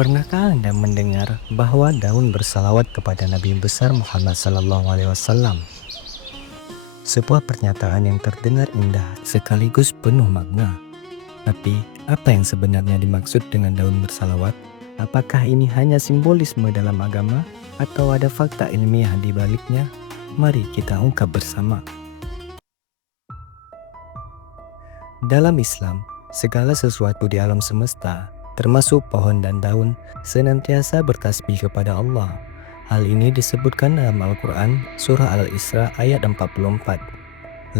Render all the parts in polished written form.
Pernahkah Anda mendengar bahwa daun bersalawat kepada Nabi besar Muhammad SAW? Sebuah pernyataan yang terdengar indah sekaligus penuh makna. Tapi, apa yang sebenarnya dimaksud dengan daun bersalawat? Apakah ini hanya simbolisme dalam agama atau ada fakta ilmiah di baliknya? Mari kita ungkap bersama. Dalam Islam, segala sesuatu di alam semesta, termasuk pohon dan daun, senantiasa bertasbih kepada Allah. Hal ini disebutkan dalam Al-Quran, Surah Al-Isra ayat 44.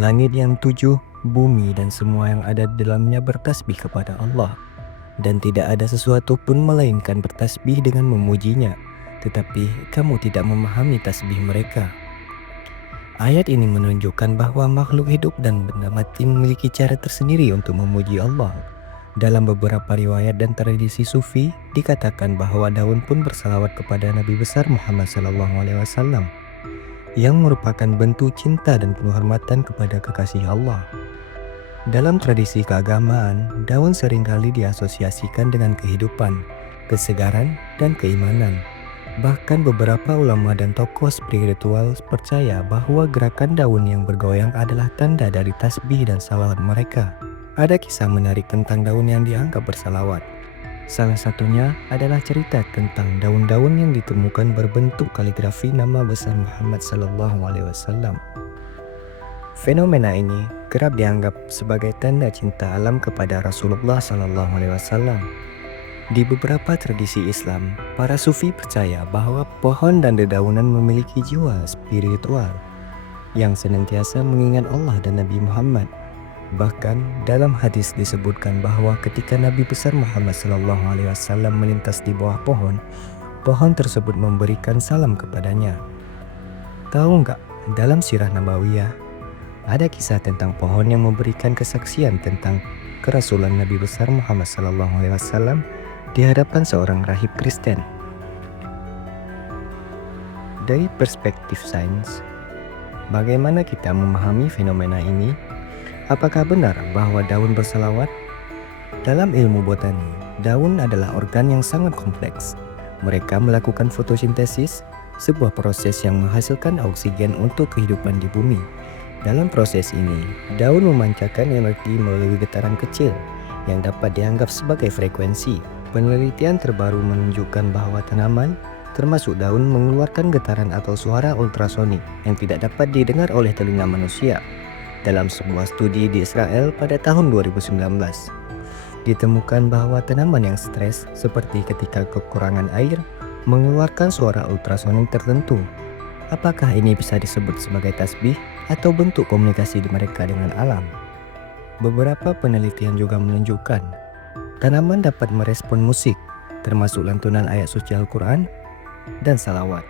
Langit yang tujuh, bumi dan semua yang ada di dalamnya bertasbih kepada Allah. Dan tidak ada sesuatu pun melainkan bertasbih dengan memujinya. Tetapi kamu tidak memahami tasbih mereka. Ayat ini menunjukkan bahwa makhluk hidup dan benda mati memiliki cara tersendiri untuk memuji Allah. Dalam beberapa riwayat dan tradisi sufi, dikatakan bahwa daun pun bersalawat kepada Nabi besar Muhammad SAW, yang merupakan bentuk cinta dan penghormatan kepada kekasih Allah. Dalam tradisi keagamaan, daun seringkali diasosiasikan dengan kehidupan, kesegaran, dan keimanan. Bahkan beberapa ulama dan tokoh spiritual percaya bahwa gerakan daun yang bergoyang adalah tanda dari tasbih dan salawat mereka. Ada kisah menarik tentang daun yang dianggap bersalawat. Salah satunya adalah cerita tentang daun-daun yang ditemukan berbentuk kaligrafi nama besar Muhammad SAW. Fenomena ini kerap dianggap sebagai tanda cinta alam kepada Rasulullah SAW. Di beberapa tradisi Islam, para sufi percaya bahwa pohon dan dedaunan memiliki jiwa spiritual yang senantiasa mengingat Allah dan Nabi Muhammad. Bahkan dalam hadis disebutkan bahwa ketika Nabi besar Muhammad SAW melintas di bawah pohon, pohon tersebut memberikan salam kepadanya. Tahu nggak, dalam sirah Nabawiyah ada kisah tentang pohon yang memberikan kesaksian tentang kerasulan Nabi besar Muhammad SAW di hadapan seorang rahib Kristen. Dari perspektif sains, bagaimana kita memahami fenomena ini? Apakah benar bahwa daun bersalawat? Dalam ilmu botani, daun adalah organ yang sangat kompleks. Mereka melakukan fotosintesis, sebuah proses yang menghasilkan oksigen untuk kehidupan di bumi. Dalam proses ini, daun memancarkan energi melalui getaran kecil yang dapat dianggap sebagai frekuensi. Penelitian terbaru menunjukkan bahwa tanaman, termasuk daun, mengeluarkan getaran atau suara ultrasonik yang tidak dapat didengar oleh telinga manusia. Dalam sebuah studi di Israel pada tahun 2019, ditemukan bahwa tanaman yang stres, seperti ketika kekurangan air, mengeluarkan suara ultrasonik tertentu. Apakah ini bisa disebut sebagai tasbih atau bentuk komunikasi mereka dengan alam? Beberapa penelitian juga menunjukkan tanaman dapat merespon musik, termasuk lantunan ayat suci Al-Quran dan salawat.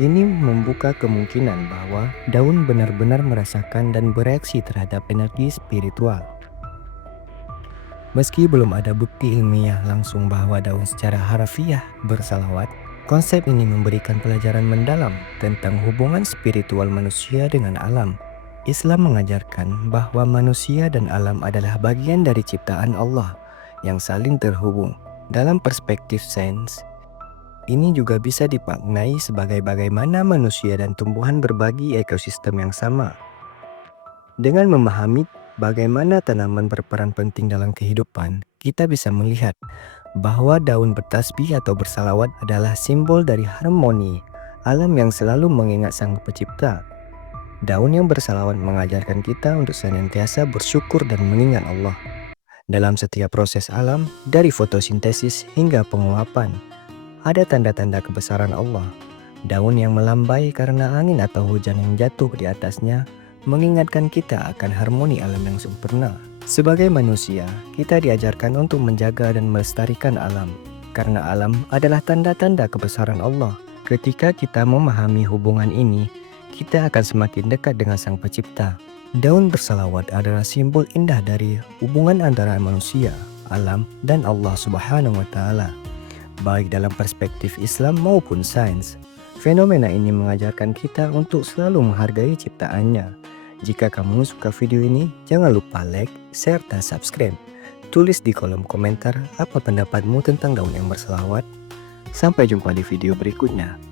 Ini membuka kemungkinan bahwa daun benar-benar merasakan dan bereaksi terhadap energi spiritual. Meski belum ada bukti ilmiah langsung bahwa daun secara harafiah bersalawat, konsep ini memberikan pelajaran mendalam tentang hubungan spiritual manusia dengan alam. Islam mengajarkan bahwa manusia dan alam adalah bagian dari ciptaan Allah yang saling terhubung. Dalam perspektif sains, ini juga bisa dimaknai sebagai bagaimana manusia dan tumbuhan berbagi ekosistem yang sama. Dengan memahami bagaimana tanaman berperan penting dalam kehidupan, kita bisa melihat bahwa daun bertasbih atau bersalawat adalah simbol dari harmoni alam yang selalu mengingat Sang Pencipta. Daun yang bersalawat mengajarkan kita untuk senantiasa bersyukur dan mengingat Allah. Dalam setiap proses alam, dari fotosintesis hingga penguapan, ada tanda-tanda kebesaran Allah. Daun yang melambai karena angin atau hujan yang jatuh di atasnya mengingatkan kita akan harmoni alam yang sempurna. Sebagai manusia, kita diajarkan untuk menjaga dan melestarikan alam, karena alam adalah tanda-tanda kebesaran Allah. Ketika kita memahami hubungan ini, kita akan semakin dekat dengan Sang Pencipta. Daun bersalawat adalah simbol indah dari hubungan antara manusia, alam, dan Allah Subhanahu wa Ta'ala. Baik dalam perspektif Islam maupun sains, fenomena ini mengajarkan kita untuk selalu menghargai ciptaannya. Jika kamu suka video ini, jangan lupa like, share, dan subscribe. Tulis di kolom komentar apa pendapatmu tentang daun yang berselawat. Sampai jumpa di video berikutnya.